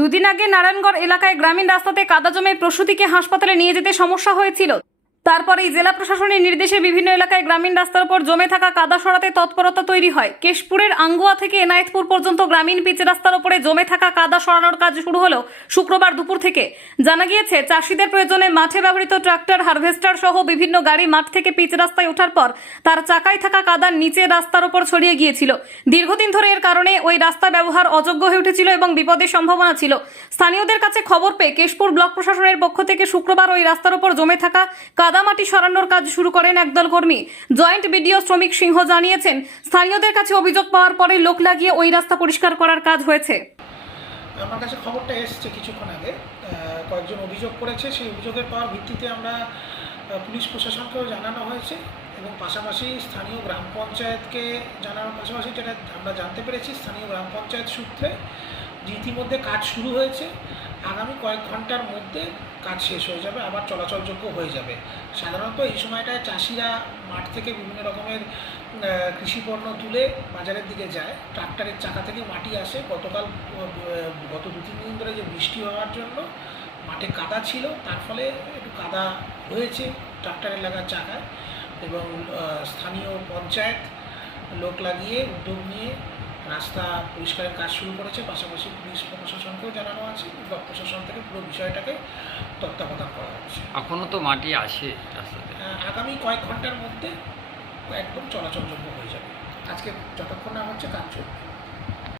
দুদিন আগে নারায়ণগড় এলাকায় গ্রামীণ রাস্তাতে কাদা জমে প্রসূতিকে হাসপাতালে নিয়ে যেতে সমস্যা হয়েছিল। তারপরেই জেলা প্রশাসনের নির্দেশে বিভিন্ন এলাকায় গ্রামীণ রাস্তার উপর জমে থাকা কাদা সরাতে তৎপরতা তৈরি হয়। কেশপুরের আঙ্গুয়া থেকে এনায়েতপুর পর্যন্ত গ্রামীণ পিচ রাস্তার উপরে জমে থাকা কাদা সরানোর কাজ শুরু হলো শুক্রবার দুপুর থেকে। জানা গিয়েছে, চাষিদের প্রয়োজনে মাঠে ব্যবহৃত ট্রাক্টর, হারভেস্টার সহ বিভিন্ন গাড়ি মাঠ থেকে পিচ রাস্তায় ওঠার পর তার চাকায় থাকা কাদা নিচে রাস্তার উপর ছড়িয়ে গিয়েছিল। দীর্ঘদিন ধরে এর কারণে ওই রাস্তা ব্যবহার অযোগ্য হয়ে উঠেছিল এবং বিপদের সম্ভাবনা ছিল। স্থানীয়দের কাছে খবর পেয়ে কেশপুর ব্লক প্রশাসনের পক্ষ থেকে শুক্রবার ওই রাস্তার উপর জমে থাকা কাদামাটি সরানোর কাজ শুরু করেন একদল কর্মী। জয়েন্ট বিডিও শ্রমিক সিংহ জানিয়েছেন, স্থানীয়দের কাছে অভিযোগ পাওয়ার পরে লোক লাগিয়ে ওই রাস্তা পরিষ্কার করার কাজ হয়েছে। আমার কাছে খবরটা এসেছে কিছুক্ষণ আগে। কয়েকজন অভিযোগ করেছে। সেই অভিযোগের পাওয়ার ভিত্তিতে আমরা পুলিশ প্রশাসনকেও জানানো হয়েছে এবং পাশাপাশি স্থানীয় গ্রাম পঞ্চায়েতকে জানানোর পাশাপাশি যেটা আমরা জানতে পেরেছি, স্থানীয় গ্রাম পঞ্চায়েত সূত্রে ইতিমধ্যে কাজ শুরু হয়েছে। আগামী কয়েক ঘণ্টার মধ্যে কাজ শেষ হয়ে যাবে, আবার চলাচলযোগ্য হয়ে যাবে। সাধারণত এই সময়টায় চাষিরা মাঠ থেকে বিভিন্ন রকমের কৃষিপণ্য তুলে বাজারের দিকে যায়। ট্রাক্টরের চাকা থেকে মাটি আসে। গতকাল গত দু তিন দিন ধরে যে বৃষ্টি হওয়ার জন্য মাঠে কাদা ছিল, তার ফলে একটু কাদা হয়েছে ট্রাক্টরের লাগার চাকায় এবং স্থানীয় পঞ্চায়েত লোক লাগিয়ে উদ্যোগ নিয়ে রাস্তা পরিষ্কারের কাজ শুরু করেছে পাশাপাশি পুলিশ প্রশাসনকেও জানানো আছে ব্লক প্রশাসন থেকে পুরো বিষয়টাকে তত্ত্বাবধান করা হচ্ছে। এখনও তো মাটি আসে রাস্তাতে। আগামী কয়েক ঘণ্টার মধ্যে একদম চলাচলযোগ্য হয়ে যাবে। আজকে যতক্ষণ না হচ্ছে কাজ চলবে।